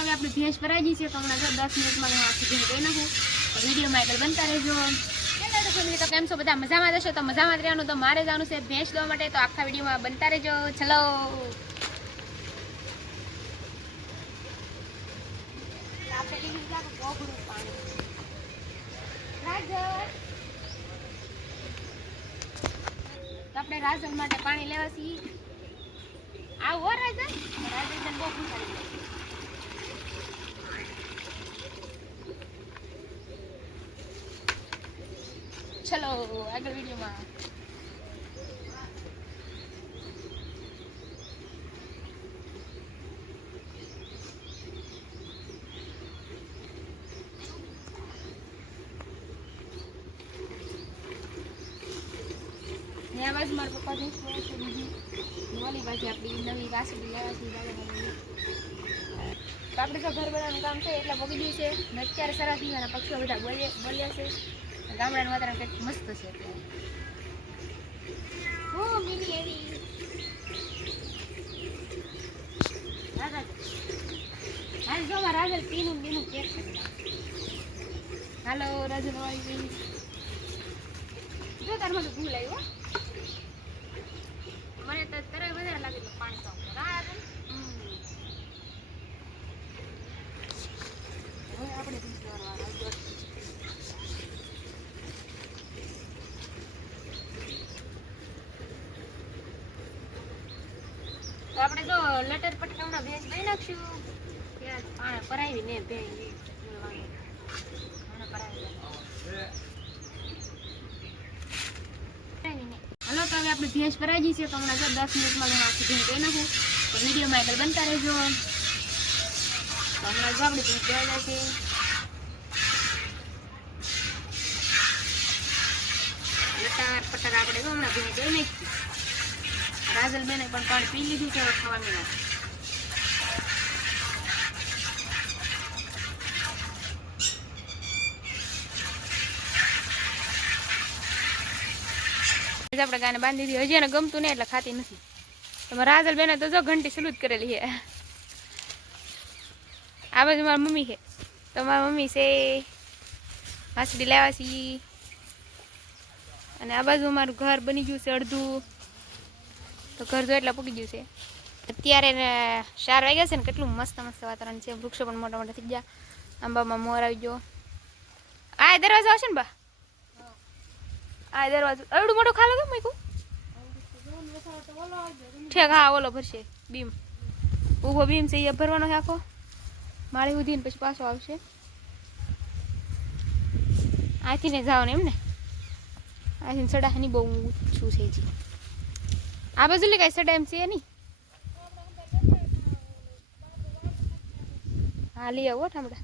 હવે આપણે ભેંસ ભરાઈ છે તો હમણાં જો દસ મિનિટમાં હું આખી ભેંસ કહી નાખું. તો વિડીયોમાં આગળ બનતા રહેજો. તો કેમ છો? બધા મજામાં જશો તો મજામાં રહેવાનું, તો મારે જવાનું છે ભેંસ દોવા માટે. તો આખા વિડીયોમાં બનતા રહેજો. ચલો. આપણે રાજલ માટે પાણી લેવા છીએ આવો રાજન રાજન બહુ પૂછાડી ચલો આગળ વિડીયોમાં ને આ બાજુ મારા પપ્પા ભેંસ ભરે છે બીજી ને ઓલી બાજુ આપણી નવી વાસળી લેવાથી દાદા તો આપણે તો ઘર બનાવવાનું કામ છે એટલે પગી ગયું છે ને અત્યારે સરસ દીવાના પક્ષીઓ બધા બોલ્યા બોલ્યા છે ને ગામડાનું વાતાવરણ કંઈક મસ્ત છે હું મિની એવી. હાલ જો મારા રાજલ પીનું બીનું કેક કરી. હાલો રાજલ વાળી જો તાર મને ભૂલ આવ્યો મને તો તરાય વધારે લાગે તો પાણી તો ના રાજલ હવે આપણે ભેંસ દોરવા રાજલ આપણે જો લટર પટકાવના ભેંસ લઈ નાખશું. ત્યાં પાણી પરાવી ને ભેંસ હલો, તો હવે આપણે ભેંસ ભરાઈ છે, તો હમણાં જો દસ મિનિટમાં હું આખી ભેંસ કહી નાખું. તો વિડીયોમાં આગળ બનતા રહેજો. તો હમણાં જો આપણે ભેંસ ભરાઈ છે. લટાર, પટાર આપણે હમણાં ભેંસ જોઈ નાખી. રાજલ બેને પણ પાણી પી લીધું છે ખાવાની આપણે ગાને બાંધી દીધી. હજી એને ગમતું નહીં એટલે ખાતી નથી. તમે રાજલ બેને તો જો ઘંટી સલૂત કરેલી છે. આ બાજુ મારી મમ્મી છે. તો મારી મમ્મી છે વાસડી લેવા છીએ અને આ બાજુ અમારું ઘર બની ગયું છે અડધું. તો ઘર જો એટલે પૂકી ગયું છે. અત્યારે ચાર વાગ્યા છે ને કેટલું મસ્ત મસ્ત વાતાવરણ છે. વૃક્ષો પણ મોટા મોટા થઈ ગયા. આંબામાં મોર આવી ગયો. આ દરવાજો આવશે ને બા? આ દરવાજો. એવડું મોટું ખાલો કેમ મૂક્યું? ઠેક, હા, ઓલો ભરશે. બીમ. ઊભો બીમ છે, એ ભરવાનો છે આખો. માળી ઉધીને પછી પાછો આવશે. આથી ને જાઓ ને એમ ને. આથી સડાની બહુ ઊંચું છે જી આ બાજુ લે કઈ સડા એમ છે નહીં? હાલી આવો ઠામડા.